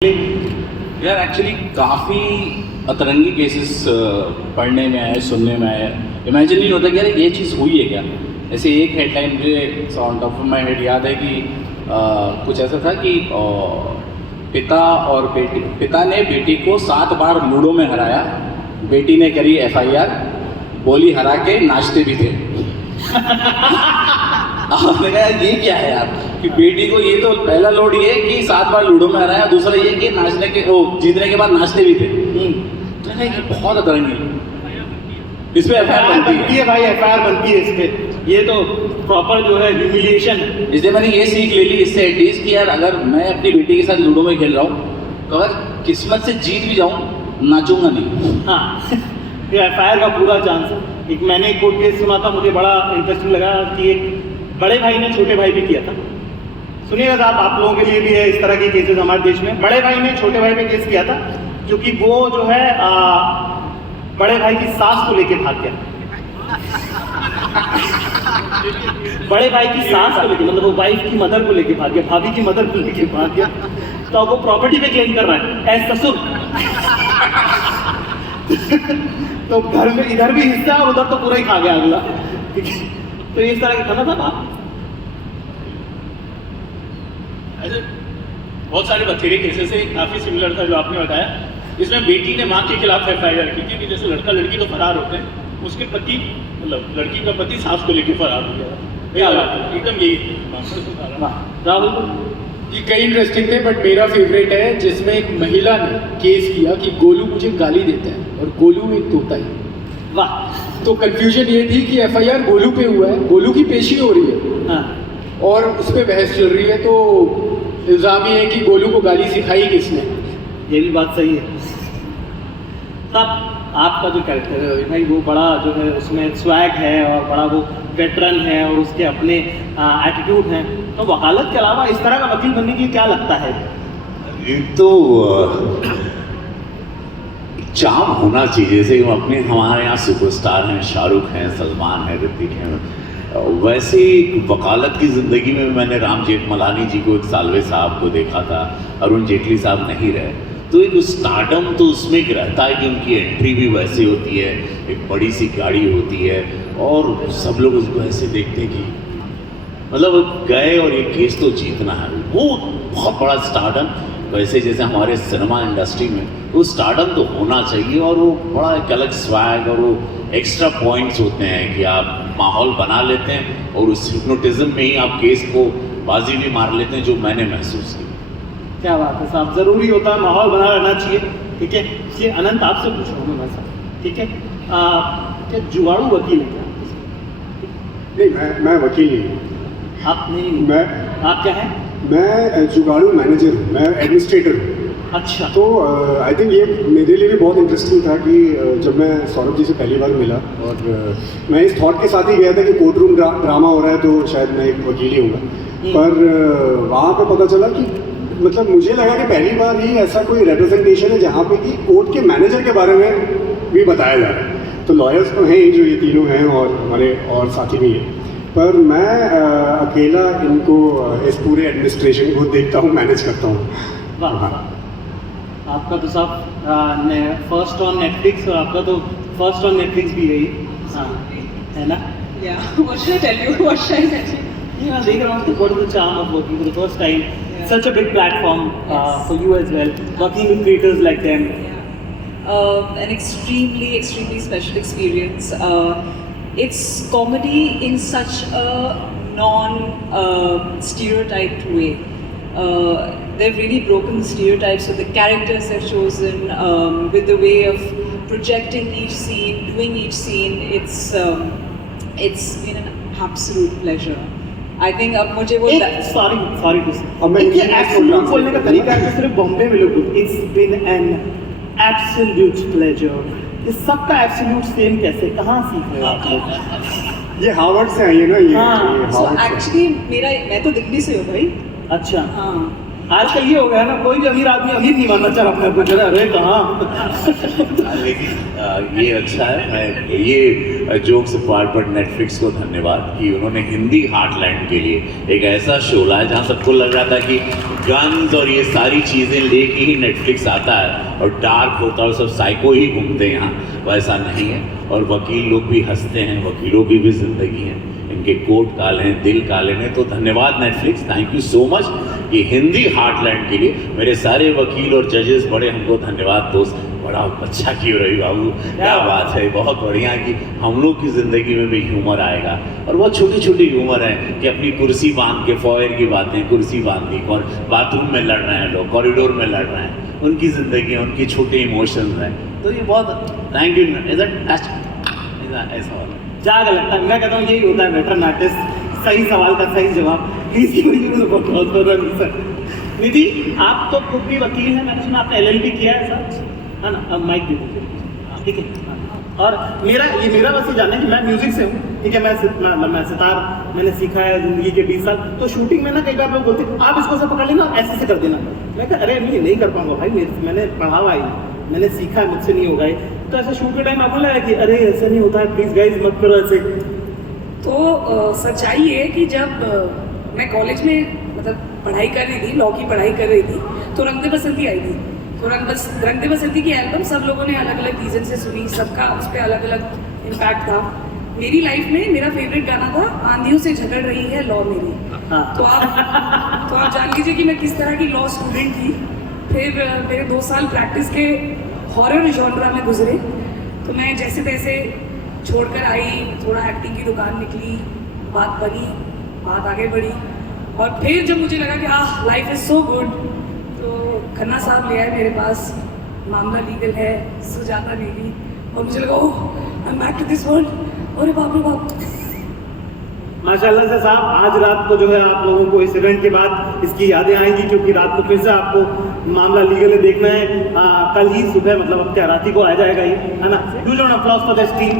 यार एक्चुअली काफ़ी अतरंगी केसेस पढ़ने में आए, सुनने में आए। इमेजिन नहीं होता कि यार ये चीज़ हुई है क्या। ऐसे एक हेडलाइन मुझे on top of my head याद है कि कुछ ऐसा था कि पिता ने बेटी को 7 बार लूडो में हराया, बेटी ने करी FIR, बोली हरा के नाचते भी थे। मैंने कहा ये क्या है यार कि बेटी को ये तो पहला लोड ये कि 7 बार लूडो में हराया, दूसरा ये कि नाचने के जीतने के बाद नाचते भी थे। तो है कि बहुत अतरंगी इस पे FIR बनती है भाई, FIR बनती है इस पे। ये तो प्रॉपर जो है ह्यूमिलिएशन। इसलिए मैंने ये सीख ले ली इससे एटलीस्ट कि यार अगर मैं अपनी बेटी के साथ लूडो में खेल रहा हूँ तो अगर किस्मत से जीत भी जाऊँ नाचूंगा नहीं। हाँ ये FIR का पूरा चांस है। एक मैंने एक कोर्ट केस सुना था, मुझे बड़ा इंटरेस्टिंग लगा कि एक बड़े भाई ने छोटे भाई पे किया था। सुनिएगा साहब, आप लोगों के लिए भी है इस तरह के केसेस हमारे देश में। बड़े भाई ने छोटे भाई पे केस किया था क्योंकि वो जो है बड़े भाई की सास को लेके भाग गया। बड़े भाई की सास को लेके, मतलब वो वाइफ की मदर को लेके भाग गया, भाभी की मदर को लेके भाग गया। तो वो प्रॉपर्टी पे क्लेम कर रहा है एज ससुर। तो घर में इधर भी हिस्सा और उधर तो पूरा ही खा गया अगला। तो इस तरह का था ना साहब। ऐसे बहुत सारे बथेरे केसेस है, काफ़ी सिमिलर था जो आपने बताया। इसमें बेटी ने माँ के खिलाफ FIR की थी कि जैसे लड़का लड़की तो फरार होते हैं, उसके पति मतलब लड़की का पति सास को लेकर फरार हो गया। एकदम यही राहुल ये कई इंटरेस्टिंग थे, बट मेरा फेवरेट है जिसमें एक महिला ने केस किया कि गोलू मुझे गाली देता है और गोलू एक तोता है। वाह। तो कंफ्यूजन ये थी कि FIR गोलू पे हुआ है, गोलू की पेशी हो रही है। हाँ। और उस पर बहस चल रही है, तो इल्ज़ाम ये है कि गोलू को गाली सिखाई किसने। ये भी बात सही है साहब। आपका जो कैरेक्टर है भाई, वो बड़ा जो है उसमें स्वैग है और बड़ा वो वेटरन है और उसके अपने एटीट्यूड हैं। तो वकालत के अलावा इस तरह का वकील बनने की क्या लगता है? एक तो चार्म होना चाहिए। जैसे हमारे यहाँ सुपरस्टार हैं, शाहरुख हैं, सलमान हैं, ऋतिक हैं, वैसे वकालत की ज़िंदगी में मैंने राम जेठमलानी जी को, एक सालवे साहब को देखा था, अरुण जेटली साहब नहीं रहे। तो एक स्टारडम तो उसमें रहता है कि उनकी एंट्री भी वैसे होती है, एक बड़ी सी गाड़ी होती है और सब लोग उसको ऐसे देखते हैं कि मतलब गए और ये केस तो जीतना है। वो बहुत बड़ा स्टारडम। वैसे जैसे हमारे सिनेमा इंडस्ट्री में वो स्टारडम तो होना चाहिए और वो बड़ा एक अलग स्वैग और वो एक्स्ट्रा पॉइंट्स होते हैं कि आप माहौल बना लेते हैं और उस हिप्नोटिज्म में ही आप केस को बाजी भी मार लेते हैं, जो मैंने महसूस किया। क्या बात है साहब, ज़रूरी होता है, माहौल बना रहना चाहिए। ठीक है, इसलिए अनंत आपसे पूछ रहा हूँ मैं वैसा, ठीक है, क्या जुगाड़ू वकील है क्या? नहीं, मैं वकील नहीं हूँ। आप नहीं? आप क्या हैं? मैं जुगाड़ू मैनेजर हूँ, मैं एडमिनिस्ट्रेटर हूँ। अच्छा। तो आई थिंक ये मेरे लिए भी बहुत इंटरेस्टिंग था कि जब मैं सौरभ जी से पहली बार मिला और मैं इस थॉट के साथ ही गया था कि कोर्ट रूम ड्रामा हो रहा है तो शायद मैं एक वकील ही हूँगा। पर वहाँ पे पता चला कि मतलब मुझे लगा कि पहली बार ही ऐसा कोई रिप्रेजेंटेशन है जहाँ पे कि कोर्ट के मैनेजर के बारे में भी बताया जा रहा है। तो लॉयर्स तो हैं ही जो ये तीनों हैं और हमारे और साथी भी हैं, पर मैं अकेला इनको इस पूरे एडमिनिस्ट्रेशन को देखता हूँ, मैनेज करता हूँ। वाह। आपका तो साहब फर्स्ट ऑन नेटफ्लिक्स और आपका तो फर्स्ट ऑन नेटफ्लिक्स भी है, हाँ है ना? Yeah. What should I tell you? What should I tell you? Yeah, later on, what is the charm of working for the first time? Yeah. Such a big platform Yes. for you as well, working with creators like them. An extremely special experience. It's comedy in such a non-stereotyped way. They've really broken the stereotypes of the characters they've chosen, with the way of projecting each scene, doing each scene. It's been an absolute pleasure. I think अब मुझे वो sorry to say, अब मैं ये absolute बोलने का तरीका है कि सिर्फ बॉम्बे में लोग it's been an absolute pleasure। ये सबका absolute सेम कैसे, कहाँ सीख रहे हो आप लोग? ये हार्वर्ड से आई है ना ये हाँ। so हार्वर्ड से। actually मैं तो दिल्ली से हूँ भाई। अच्छा। हाँ, आजकल ये हो गया ना, कोई भी अमीर आदमी अमीर नहीं मानना चाह रहा अपने को, जरा अरे कहाँ। लेकिन ये अच्छा है, मैं ये जोक्स पार्ट पर नेटफ्लिक्स को धन्यवाद कि उन्होंने हिंदी हार्टलैंड के लिए एक ऐसा शो लाया जहाँ सबको लग रहा था कि गन्स और ये सारी चीज़ें लेके ही नेटफ्लिक्स आता है और डार्क होता है और सब साइको ही घूमते हैं यहाँ, वैसा नहीं है। और वकील लोग भी हंसते हैं, वकीलों की भी ज़िंदगी है, इनके कोट काले हैं, दिल काले हैं। तो धन्यवाद Netflix, thank you so much कि हिंदी हार्टलैंड के लिए मेरे सारे वकील और जजेस बड़े हमको धन्यवाद दोस्त, बड़ा अच्छा क्यों रही बाबू, क्या बात है, बहुत बढ़िया कि हम लोग की ज़िंदगी में भी ह्यूमर आएगा। और बहुत छोटी छोटी ह्यूमर है कि अपनी कुर्सी बांध के फॉयर की बातें, कुर्सी बांध दी और बाथरूम में लड़ रहे हैं लोग, कॉरिडोर में लड़ रहे हैं, उनकी ज़िंदगी, उनके छोटे इमोशंस हैं। तो ये बहुत थैंक यू, ऐसा वाला जाग लगता है, मैं कहता हूँ यही होता है बेटर आर्टिस्ट, सही सवाल का सही जवाब। इसकी वजह से बहुत बहुत सर। निधि, आप तो खुद भी वकील हैं, मैंने सुना आपने LLB किया है सर, है ना? अब माइक दे दीजिए, ठीक है। और मेरा बस ये जानना है कि मैं म्यूजिक से हूँ, ठीक है, मैं सितार मैंने सीखा है ज़िंदगी के 20 साल। तो शूटिंग में ना कई बार लोग बोलते हैं आप इसको से पकड़ लेना, ऐसे से कर देना। मैं कहा अरे नहीं कर पाऊंगा भाई, मैंने पढ़ा हुआ है, मैंने सीखा है, मुझसे नहीं होगा। तो ऐसा शूट के टाइम आपको लगा कि अरे ऐसा नहीं होता है, प्लीज़ गाइज मत करो ऐसे? तो सच्चाई है कि जब मैं कॉलेज में मतलब पढ़ाई कर रही थी, लॉ की पढ़ाई कर रही थी, तो रंग दे बसंती आई थी। तो रंग दे बसंती की एल्बम सब लोगों ने अलग अलग रीज़न से सुनी, सबका उस पर अलग अलग इम्पैक्ट था। मेरी लाइफ में मेरा फेवरेट गाना था आंधियों से झगड़ रही है लॉ मेरी। तो आप जान लीजिए कि मैं किस तरह की लॉ स्टूडेंट थी। फिर मेरे 2 साल प्रैक्टिस के हॉरर जॉनरा में गुजरे, तो मैं जैसे तैसे छोड़कर आई, थोड़ा एक्टिंग की दुकान निकली, बात बनी, बात आगे बढ़ी। और फिर जब मुझे लगा कि लाइफ इज़ सो गुड, तो खन्ना साहब ले आए मेरे पास, मामला लीगल है, सुजाता नेगी, और मुझे लगा oh I am back to this world. अरे बाप रे बाप। माशाल्लाह से साहब, आज रात को जो है आप लोगों को इस इवेंट के बाद इसकी यादें आएंगी, क्योंकि रात को फिर से आपको मामला लीगल देखना है। कल ही सुबह, मतलब अब क्या रात ही को आ जाएगा ये, है ना? Huge round of applause for this team.